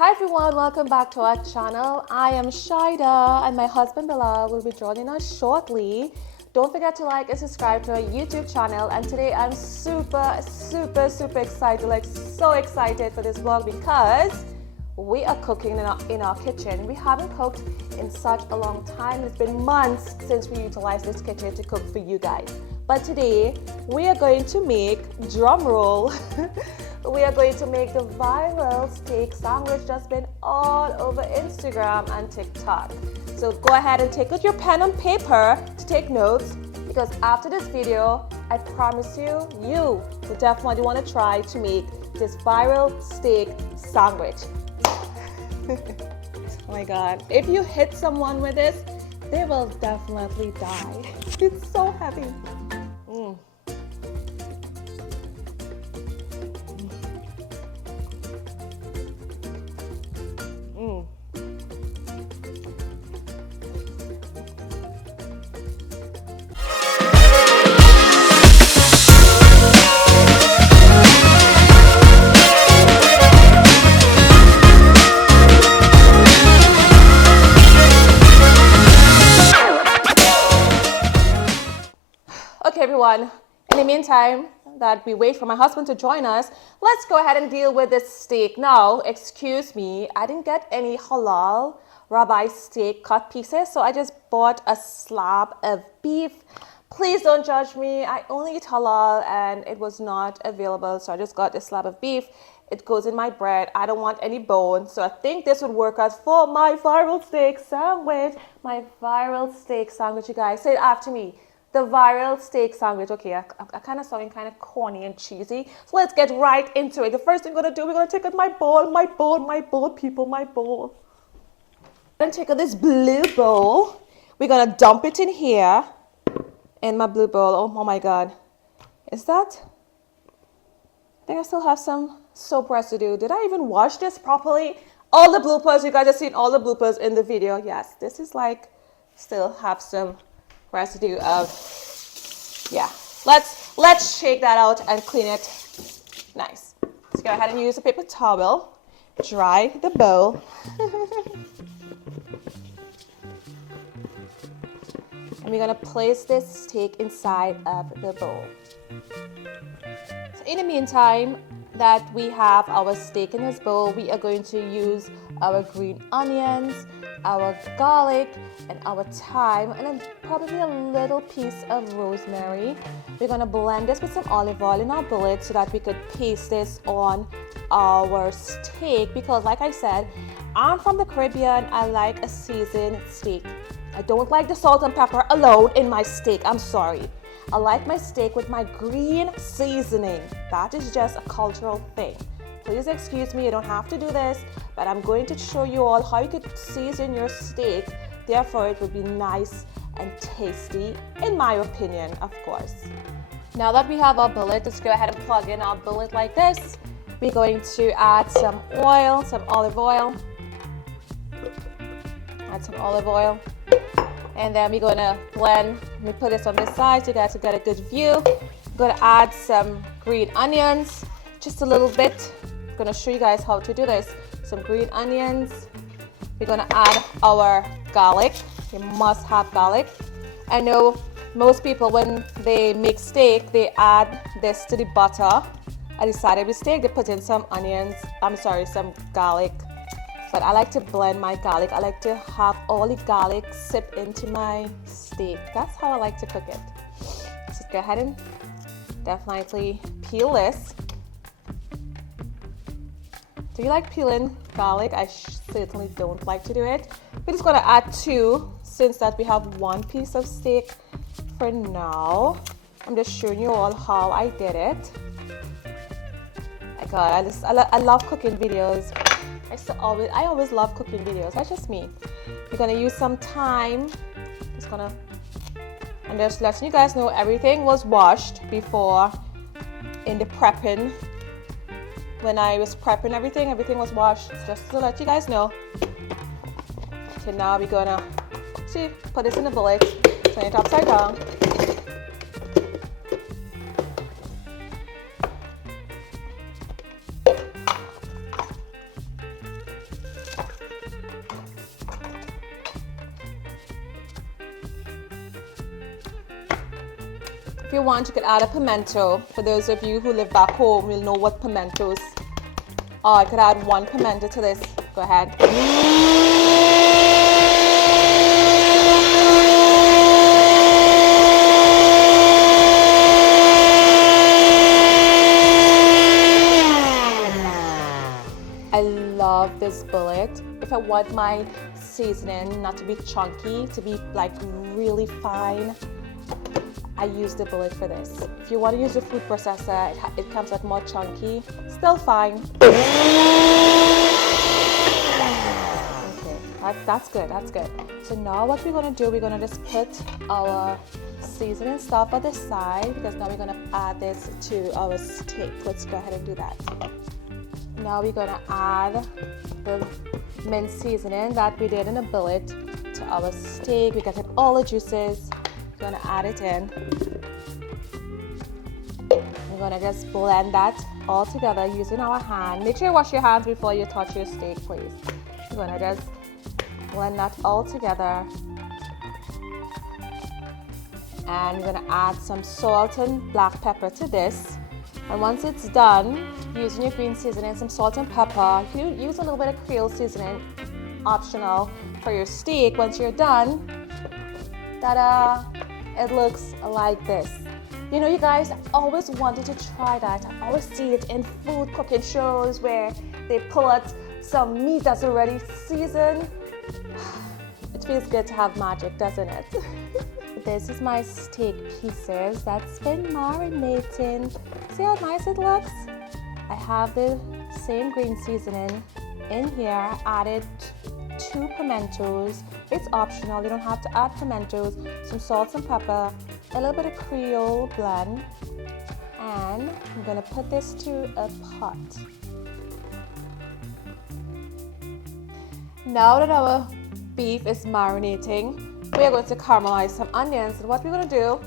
Hi everyone, welcome back to our channel. I am Shaeeda and my husband Bilal will be joining us shortly. Don't forget to like and subscribe to our YouTube channel, and today I'm super excited, like so excited for this vlog because we are cooking in our kitchen. We haven't cooked in such a long time. It's been months since we utilized this kitchen to cook for you guys. But today we are going to make, drum roll, we are going to make the viral steak sandwich that's been all over Instagram and TikTok. So go ahead and take out your pen and paper to take notes, because after this video, I promise you, you will definitely want to try to make this viral steak sandwich. Oh my God. If you hit someone with this, they will definitely die. It's so heavy. Okay everyone, in the meantime that we wait for my husband to join us, let's go ahead and deal with this steak. Now, excuse me, I didn't get any halal ribeye steak cut pieces, so I just bought a slab of beef. Please don't judge me, I only eat halal and it was not available, so I just got a slab of beef. It goes in my bread. I don't want any bone, so I think this would work out for my viral steak sandwich. My viral steak sandwich, you guys. Say it after me. The viral steak sandwich. Okay, I kind of sounding kind of corny and cheesy. So let's get right into it. The first thing we're going to do, we're going to take out my bowl, people, my bowl. I'm going to take out this blue bowl. We're going to dump it in here, in my blue bowl. Oh my God. Is that? I think I still have some soap residue. Did I even wash this properly? All the bloopers, you guys have seen all the bloopers in the video. Yes, this is like, still have some residue of, yeah. Let's shake that out and clean it nice. Let's go ahead and use a paper towel, dry the bowl. And we're gonna place this steak inside of the bowl. So in the meantime that we have our steak in this bowl, we are going to use our green onions, our garlic, and our thyme, and then probably a little piece of rosemary. We're gonna blend this with some olive oil in our bullet so that we could paste this on our steak, because like I said, I'm from the Caribbean. I like a seasoned steak. I don't like the salt and pepper alone in my steak. I'm sorry. I like my steak with my green seasoning. That is just a cultural thing. Please excuse me, you don't have to do this, but I'm going to show you all how you could season your steak. Therefore, it will be nice and tasty, in my opinion, of course. Now that we have our bullet, let's go ahead and plug in our bullet like this. We're going to add some oil, some olive oil. Add some olive oil. And then we're gonna blend. We put this on this side so you guys can get a good view. I'm gonna add some green onions, just a little bit. I'm gonna show you guys how to do this. Some green onions. We're gonna add our garlic. You must have garlic. I know most people, when they make steak, they add this to the butter. I decided with steak, they put in some onions. Some garlic. But I like to blend my garlic. I like to have all the garlic sip into my steak. That's how I like to cook it. So go ahead and definitely peel this. Do you like peeling garlic? I certainly don't like to do it. We're just gonna add 2, since that we have 1 piece of steak for now. I'm just showing you all how I did it. My God, I love cooking videos. I always love cooking videos. That's just me. We're gonna use some thyme. And just letting you guys know everything was washed before in the prepping. When I was prepping everything was washed. Just to let you guys know. Okay, now we're gonna put this in the bullet, turn it upside down. If you want, you could add a pimento. For those of you who live back home, you'll know what pimentos are. I could add 1 pimento to this. Go ahead. I love this bullet. If I want my seasoning not to be chunky, to be like really fine, I use the bullet for this. If you want to use the food processor, it comes out more chunky, still fine. Okay, that's good, that's good. So now what we're gonna do, we're gonna just put our seasoning stuff on the side because now we're gonna add this to our steak. Let's go ahead and do that. Now we're gonna add the minced seasoning that we did in a billet to our steak. We got all the juices. We're gonna add it in. We're gonna just blend that all together using our hand. Make sure you wash your hands before you touch your steak, please. We're gonna just blend that all together. And we're gonna add some salt and black pepper to this. And once it's done, using your green seasoning, some salt and pepper, you use a little bit of Creole seasoning, optional for your steak. Once you're done, ta-da, it looks like this. You know, you guys, I always wanted to try that. I always see it in food cooking shows where they pull out some meat that's already seasoned. It feels good to have magic, doesn't it? This is my steak pieces that's been marinating. See how nice it looks? I have the same green seasoning in here. I added 2 pimentos. It's optional, you don't have to add pimentos. Some salt and pepper, a little bit of Creole blend, and I'm gonna put this to a pot. Now that our beef is marinating, we are going to caramelize some onions. And what we're gonna do,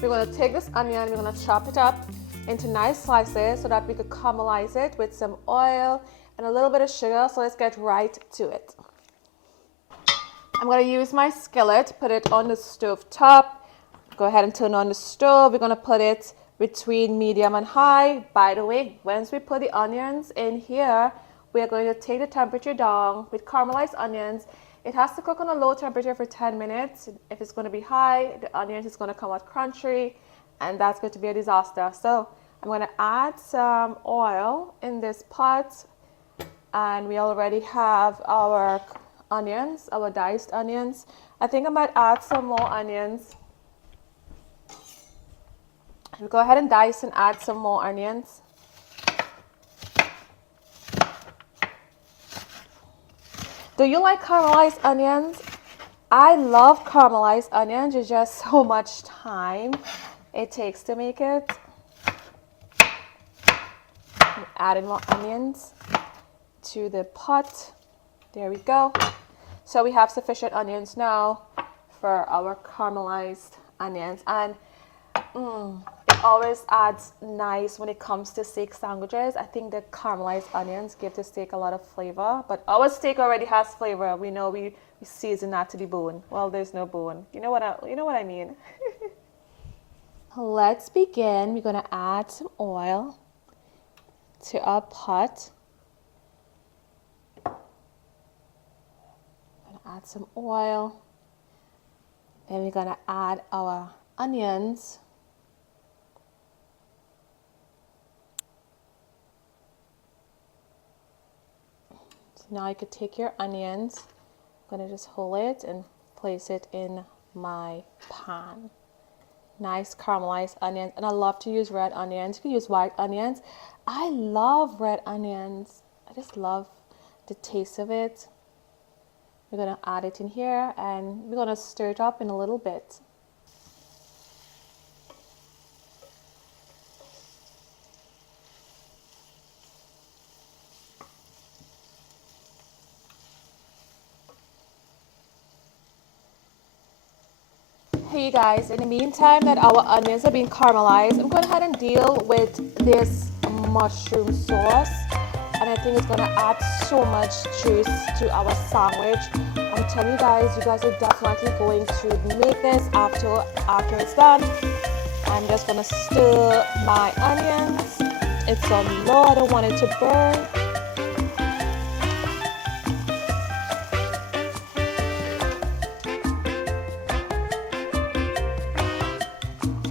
we're gonna take this onion, we're gonna chop it up into nice slices so that we could caramelize it with some oil and a little bit of sugar. So let's get right to it. I'm gonna use my skillet, put it on the stove top. Go ahead and turn on the stove. We're gonna put it between medium and high. By the way, once we put the onions in here, we are going to take the temperature down. With caramelized onions, it has to cook on a low temperature for 10 minutes. If it's going to be high, the onions is going to come out crunchy, and that's going to be a disaster. So I'm going to add some oil in this pot, and we already have our onions, our diced onions. I think I might add some more onions. We'll go ahead and dice and add some more onions. Do you like caramelized onions? I love caramelized onions. It's just so much time it takes to make it. Adding more onions to the pot. There we go. So we have sufficient onions now for our caramelized onions. And it always adds nice when it comes to steak sandwiches. I think the caramelized onions give the steak a lot of flavor, but our steak already has flavor. We know we season that to the bone. Well, there's no bone. You know what I mean. Let's begin. We're gonna add some oil to our pot. Add some oil. Then we're gonna add our onions. So now you could take your onions. I'm gonna just hold it and place it in my pan. Nice caramelized onions, and I love to use red onions. You can use white onions. I love red onions. I just love the taste of it. We're gonna add it in here and we're gonna stir it up in a little bit. Hey you guys, in the meantime that our onions are being caramelized, I'm going ahead and deal with this mushroom sauce. And I think it's going to add so much juice to our sandwich. I'm telling you guys are definitely going to make this after it's done. I'm just gonna stir my onions. It's on low, I don't want it to burn.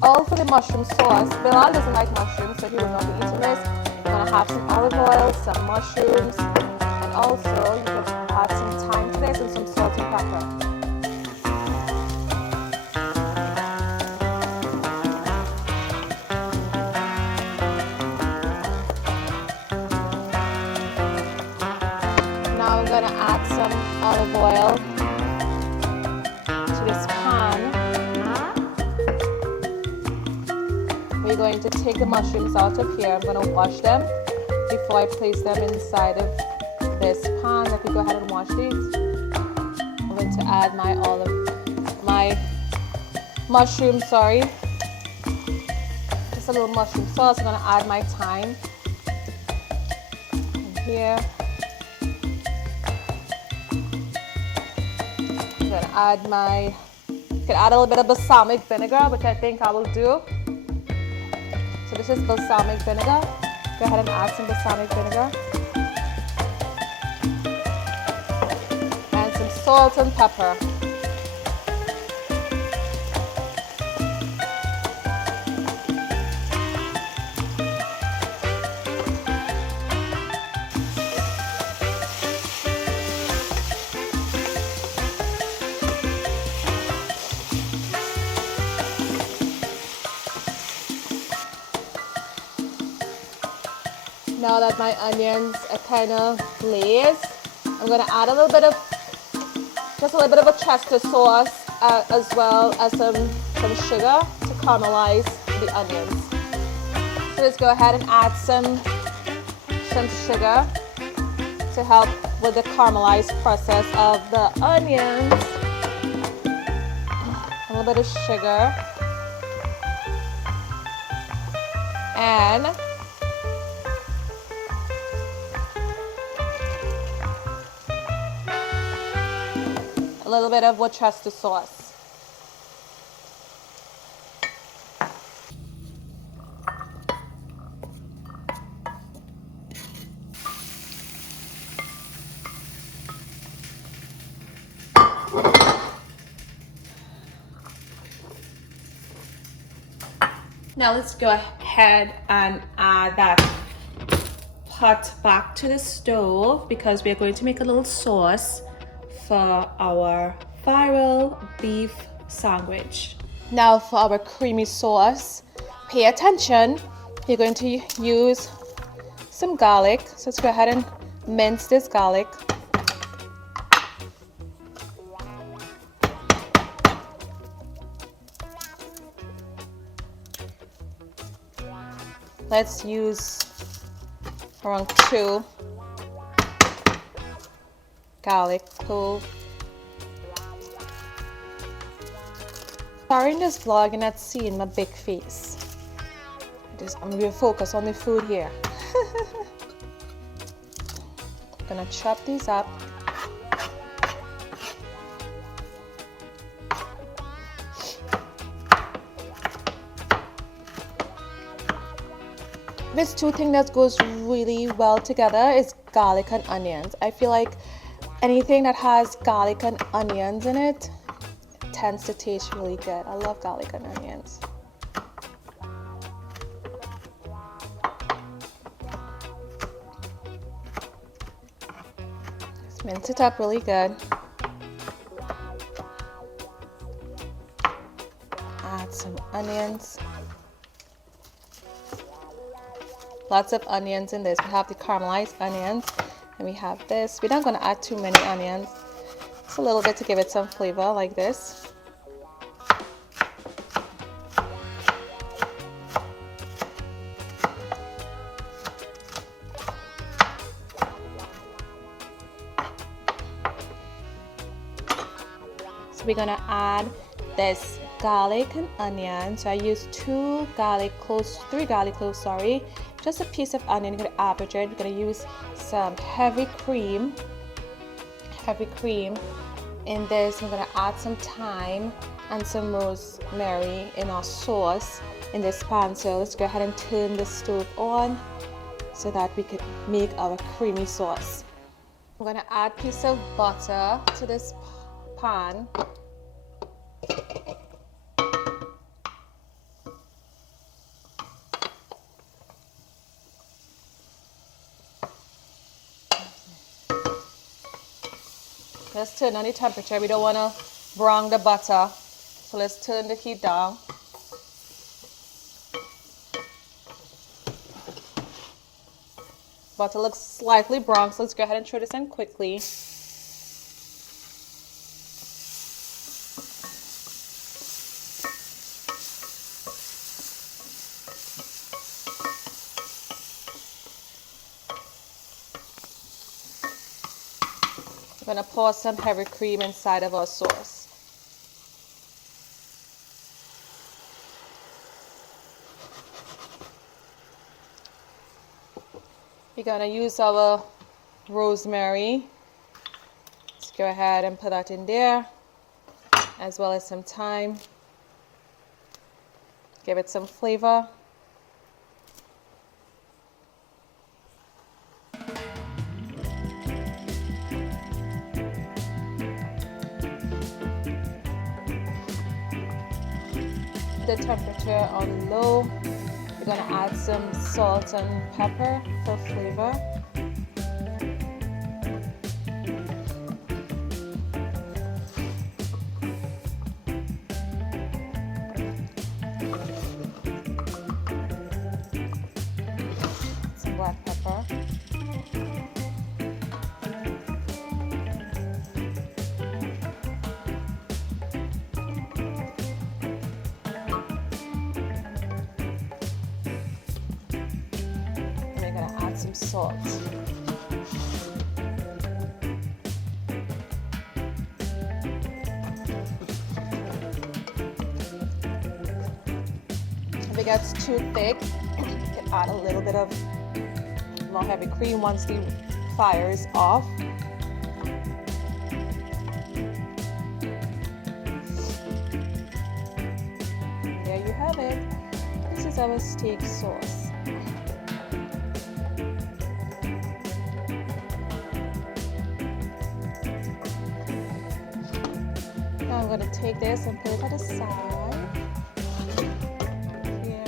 All for the mushroom sauce. Bilal doesn't like mushrooms, so he will not be eating this. You're gonna have some olive oil, some mushrooms, and also you can add some thyme to this and some salt and pepper. Now I'm gonna add some olive oil to this pan. We're going to take the mushrooms out of here. I'm going to wash them before I place them inside of this pan. Let me go ahead and wash these. I'm going to add my mushroom, just a little mushroom sauce. I'm going to add my thyme in here. I'm going to add you can add a little bit of balsamic vinegar, which I think I will do. So this is balsamic vinegar. Go ahead and add some balsamic vinegar. And some salt and pepper. Now that my onions are kind of glazed, I'm going to add just a little bit of a Chester sauce as well as some sugar to caramelize the onions. So let's go ahead and add some sugar to help with the caramelized process of the onions. A little bit of sugar and a little bit of Worcester sauce. Now let's go ahead and add that pot back to the stove because we're going to make a little sauce for our viral beef sandwich. Now for our creamy sauce, pay attention. You're going to use some garlic. So let's go ahead and mince this garlic. Let's use around 2 garlic clove. Sorry in this vlog you're not seeing my big face. I'm really focused on the food here. I'm gonna chop these up. There's 2 things that goes really well together is garlic and onions. I feel like anything that has garlic and onions in it tends to taste really good. I love garlic and onions. Just mince it up really good. Add some onions. Lots of onions in this. We have the caramelized onions and we have this. We're not going to add too many onions. Just a little bit to give it some flavor like this. So we're going to add this garlic and onion. So I used 3 garlic cloves, sorry. Just a piece of onion, you're going to average it. We're going to use some heavy cream in this. We're going to add some thyme and some rosemary in our sauce. in this pan. So let's go ahead and turn the stove on so that we could make our creamy sauce. I'm going to add a piece of butter to this pan. Let's turn on the temperature. We don't want to brown the butter. So let's turn the heat down. Butter looks slightly brown, so let's go ahead and throw this in quickly. We're going to pour some heavy cream inside of our sauce. We're going to use our rosemary. Let's go ahead and put that in there, as well as some thyme. Give it some flavor. The temperature on low. We're going to add some salt and pepper for flavor. Some black pepper. Some salt. If it gets too thick, you can add a little bit of more heavy cream once the fire is off. And there you have it. This is our steak sauce. I'm going to take this and put it at the side. Here.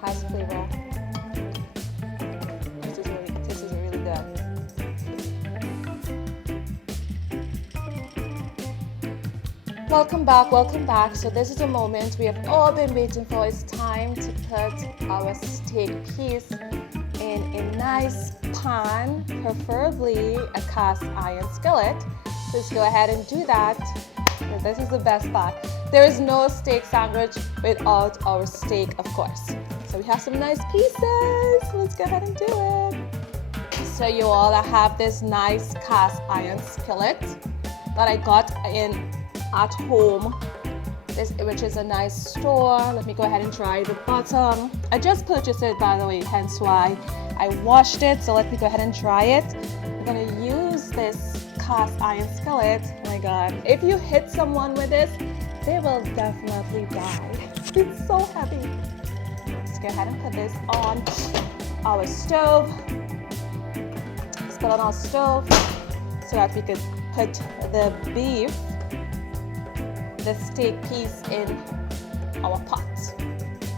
Has flavor. This is really good. Welcome back, welcome back. So this is a moment we have all been waiting for. It's time to put our steak piece in a nice pan, preferably a cast iron skillet. Just go ahead and do that. This is the best part. There is no steak sandwich without our steak, of course. So we have some nice pieces. Let's go ahead and do it. So you all, I have this nice cast iron skillet that I got at home, which is a nice store. Let me go ahead and try the bottom. I just purchased it, by the way, hence why I washed it. So let me go ahead and try it. I'm gonna use this cast iron skillet. Oh my God, if you hit someone with this, they will definitely die. It's so heavy. Let's go ahead and put this on our stove. Let's put it on our stove so that we could put the beef, the steak piece in our pot.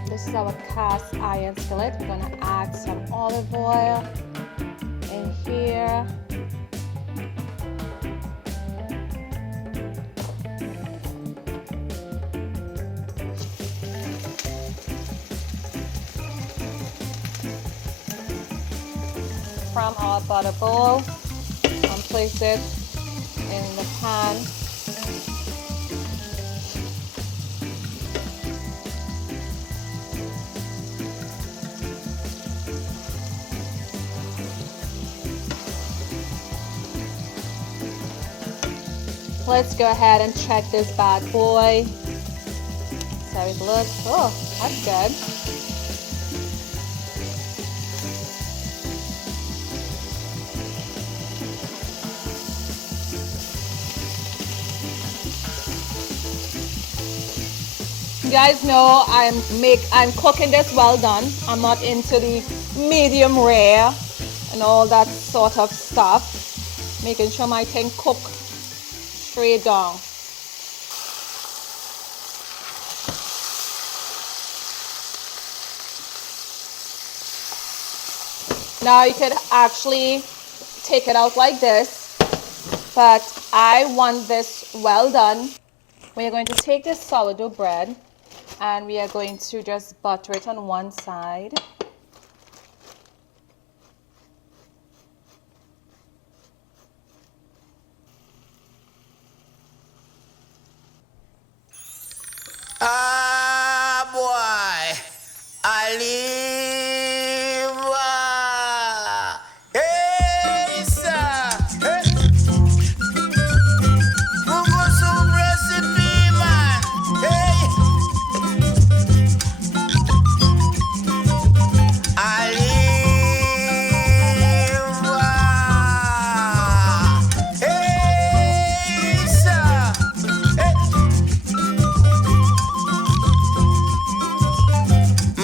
This is our cast iron skillet. We're gonna add some olive oil in here. From our butter bowl and place it in the pan. Let's go ahead and check this bad boy. So it looks, oh, that's good. You guys know I'm cooking this well done. I'm not into the medium rare and all that sort of stuff. Making sure my thing cook straight down. Now you could actually take it out like this, but I want this well done. We're going to take this sourdough bread and we are going to just butter it on one side. Ah, boy, I live. Hey, sir. Hey. Google soup recipe, man. Hey. I live. Hey, sir. Hey.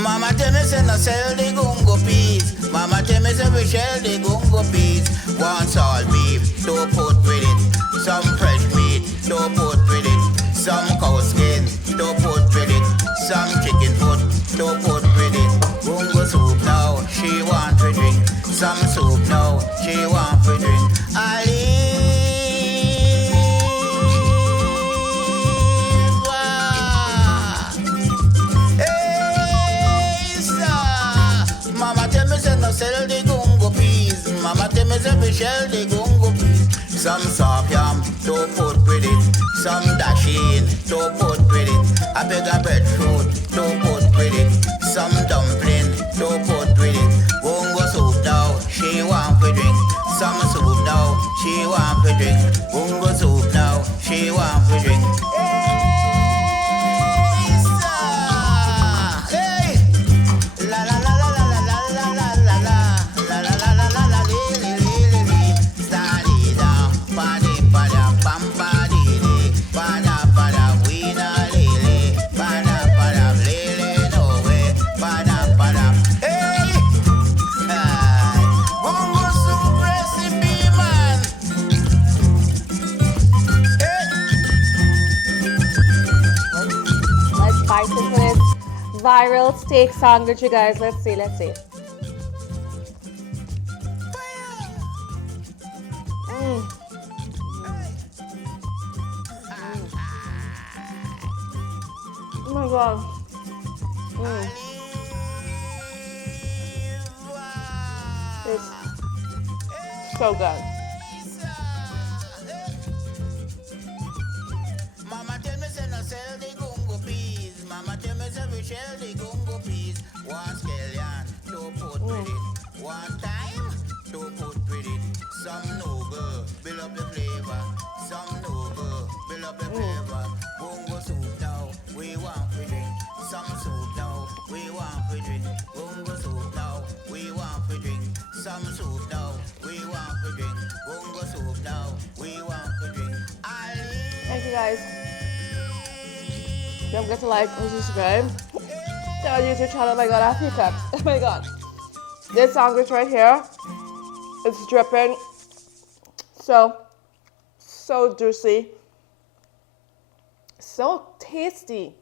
Mama tell me say no sell the gungo peas. Mama tell me say we shell the gungo peas. Want salt beef, don't put with it. Some fresh meat, don't put with it. Some cow skin, don't put with it. Some chicken foot, don't put with it. Gungo soup now, she want to drink. Some soup now, she want to drink. I live. Hey, sir. Mama tell me say no sell the gungo peas. Mama tell me say we shell the gungo peas. Some soft yam, don't put with it. Some dasheen, don't put with it. I beg a breadfruit, don't put with it. Some dumpling, don't put with it. Gungo soup now, she want to drink. Some soup now, she want to drink. Gungo soup now, she want to drink. Hey, sir. Hey. La la la la la la la la la la la la la la la la li li li li. Stadi da, padi pada, pam padi li, pada pada wina li li, pada pada li li no way, pada pada. Hey, bongo soup recipe, man. Hey. Let's bite into this viral steak sandwich, you guys. Let's see. Oh my god. It's so good. Mama tell me say no sell the gungo peas. Mama tell me say we shell the gungo peas. One scallion, don't put with it. One time, don't put with it. Some nougat, build up the flavor. Some nougat, build up the flavor. Gungo soup now, we want to drink. Some soup now, we want to drink. Gungo soup now, we want to drink. Some soup now, we want to drink. Gungo soup now, we want to drink. Thank you, guys. Don't forget to like and subscribe to our YouTube channel. Oh my god, I have hiccups. Oh my god. This sandwich right here, it's dripping. So juicy. So tasty.